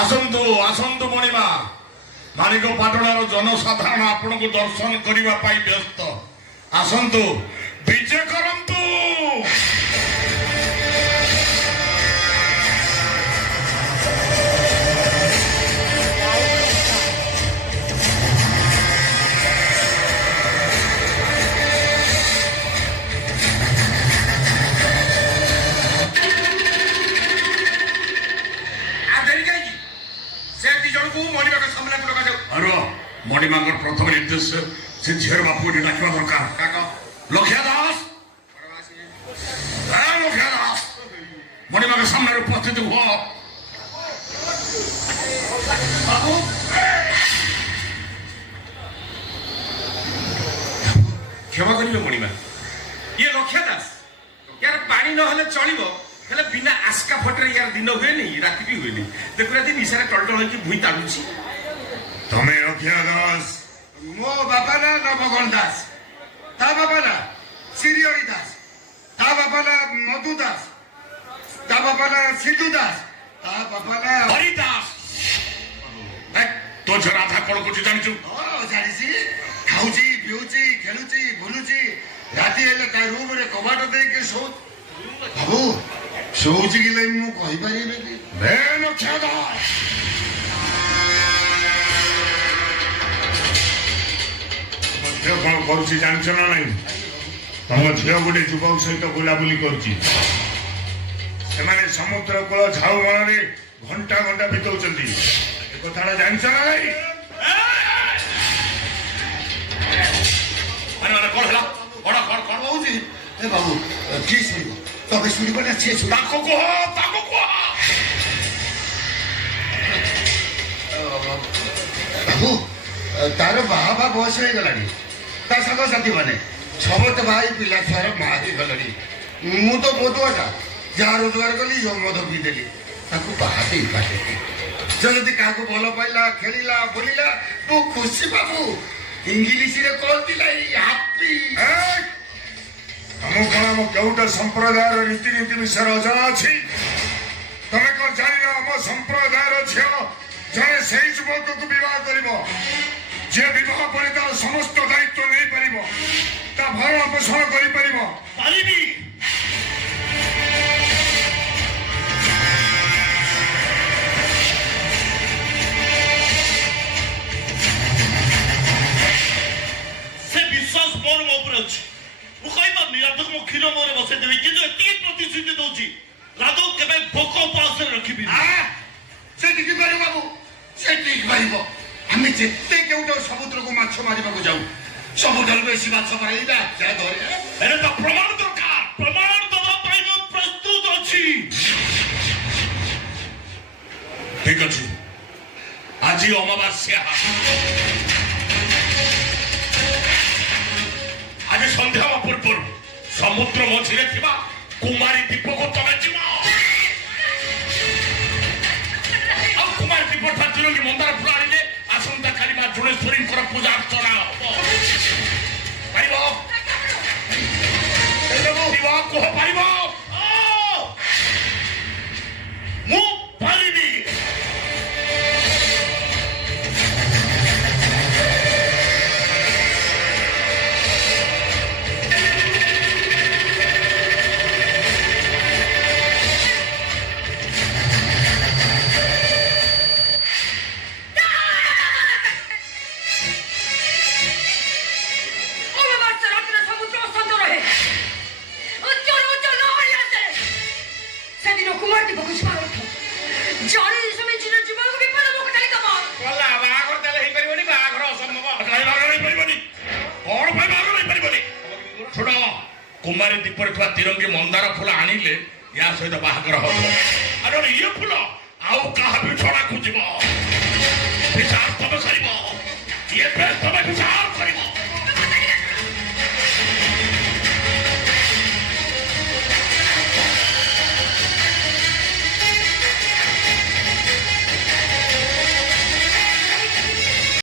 ଆସନ୍ତୁ ଆସନ୍ତୁ ମଣିମା। ମାଣିକ ପାଟଣାର ଜନସାଧାରଣ ଆପଣଙ୍କୁ ଦର୍ଶନ କରିବା ପାଇଁ ବ୍ୟସ୍ତ। ଆସନ୍ତୁ ବିଜେ କରନ୍ତୁ। মণিমাঙ্গর প্রথম নির্দেশ সে ঝিওর বাপুটি ডাকিবা দরকার। লক্ষিয়া দাস, লক্ষিয়া দাস, মণিমাঙ্গের সামনে উপস্থিত হুয়। বাবু ক্ষমা করিবে মণিমা, ইয়ে লক্ষিয়া দাস। ইয়ার পানি নহলে চলিব, ହେଲେ ବିନା ଆସ୍କା ଫଟରେ ୟାର ଦିନ ହୁଏନି, ରାତି ବି ହୁଏନି। ଦେଖୁନାହାନ୍ତି ନିଶାରେ ଟଳଟଳ ହେଇକି ଭୁଇଁ ତାଡୁଛି। ତମେ ଲକ୍ଷିଆ ଦାସ? ମୋ ବାପା ନା ନବଘନ ଦାସ, ତା ବାପା ନା ଶ୍ରୀହରି ଦାସ, ତା ବାପା ନା ମଧୁ ଦାସ, ତା ବାପା ନା ସିଧୁ ଦାସ, ତା ବାପା ନା ହରି ଦାସ। ତୋ ଝିଅ ରାଧା କଣ କରୁଛି ଜାଣିଛୁ? ଜାଣିଛି, ଖାଉଛି ପିଉଛି ଖେଳୁଛି ବୁଲୁଛି। ରାତି ହେଲେ ତା ରୁମରେ କବାଟ ଦେଇକି ଶୋଉ। ବାବୁ ଶୋଉଛି କି ନାଇଁ ମୁଁ କହିପାରିବିନି। ଲକ୍ଷିଆ ଦାସ, ଝିଅ କଣ କରୁଛି ଜାଣିଛ ନା ନାଇଁ? ତମ ଝିଅ ଗୋଟେ ଯୁବକ ସହିତ ବୁଲାବୁଲି କରୁଛି। ସେମାନେ ସମୁଦ୍ର କୂଳ ଝାଉବଣରେ ଘଣ୍ଟା ଘଣ୍ଟା ବିତଉଛନ୍ତି। ଏ କଥାଟା ଜାଣିଛ ନା ନାଇଁ? କଣ ହେଲା? କଣ କଣ କଣ ହଉଛି? ଏ ବାବୁ କିଏ ଶୁଣିବ? ତମେ ଶୁଣିବ ନା ସିଏ ଶୁଣିବ? ତାକୁ କୁହ, ତାକୁ କୁହ। ବାବୁ ତାର ବାହା ବା ବୟସ ହେଇଗଲାଣି। ତା ସାଙ୍ଗସାଥି ମାନେ ସମସ୍ତେ ଭାଇ ପିଲା ଛୁଆର ମା ହେଇଗଲାଣି। ମୁଁ ତ ମଧୁଆଟା, ଯାହା ରୋଜଗାର କଲି ମଦ ପିଇଦେଲି। ତାକୁ ବାହା ଦେଇପାରିଲି। ସେ ଯଦି କାହାକୁ ଭଲ ପାଇଲା, ଖେଳିଲା, ବୁଲିଲା, ମୁଁ ଖୁସି ବାବୁ। ଇଂଲିଶରେ କହୁଥିଲା ହାପି। ତମକୁ କଣ ଆମ କେଉଁଟା ସମ୍ପ୍ରଦାୟର ରୀତିନୀତି ବିଷୟରେ ଅଜଣା ଅଛି? ତମେ କଣ ଜାଣିନ ଆମ ସମ୍ପ୍ରଦାୟର ଝିଅ ଜଣେ ସେଇ ଯୁବକକୁ ବିବାହ କରିବ ଯିଏ ବିବାହ ପରେ ତାର ସମସ୍ତ ଦାୟିତ୍ୱ ନେଇପାରିବ, ତା ଭରଣ ପୋଷଣ କରିପାରିବ। ପାରିବି। ସେ ବିଶ୍ୱାସ ମୋର ମୋ ଉପରେ ଅଛି। ମୁଁ କହିପାରୁନି ରାଧକୁ ମୋ କ୍ଷୀର ମୁହଁରେ ବସେଇଦେବି, କିନ୍ତୁ ଏତିକି ପ୍ରତିଶ୍ରୁତି ଦଉଛି ରାଧକୁ କେବେ ଭୋକ ଉପାସରେ ରଖିବି। ସେ ଠିକ କରିବ ବାବୁ, ସେ ଠିକ କରିବ। ଆମେ ଯେତେ କେଉଁଟା ସମୁଦ୍ରକୁ ମାଛ ମାରିବାକୁ ଯାଉ, ସବୁଠାରୁ ବେଶୀ ମାଛ ମାରିବା ଧରେ। ଏରେ ତ ପ୍ରମାଣ ଦରକାର। ପ୍ରମାଣ ଦେବା ପାଇଁ ମୁଁ ପ୍ରସ୍ତୁତ ଅଛି। ଠିକ ଅଛି, ଆଜି ଅମାବାସ୍ୟା। ଆଜି ସନ୍ଧ୍ୟା ହେବା ପୂର୍ବରୁ ସମୁଦ୍ର ମଝିରେ ଥିବା କୁମାରୀ ଦ୍ୱୀପକୁ ତମେ ଯିବ। ଆଉ କୁମାରୀ ଦ୍ୱୀପ ଠାରୁ ତିରଙ୍ଗୀ ମନ୍ଦାର ଫୁଲ ଆଣିଲେ ଆସନ୍ତା କାଲି ମା ଜୁଣେଶ୍ୱରୀଙ୍କର ପୂଜା ଅର୍ଚ୍ଚନା ହବ। ପାରିବ? କୁହ ପାରିବ? ମୁଁ ପାରିବି। କୁମାରୀ ଦ୍ୱୀପରେ ଥିବା ତିରଙ୍ଗୀ ମନ୍ଦାର ଫୁଲ ଆଣିଲେ ୟା ସହିତ ବାହାଘର ହବ। ଆରେ ଇଏ ଫୁଲ ଆଉ କାହା ବିଛଣାକୁ ଯିବ?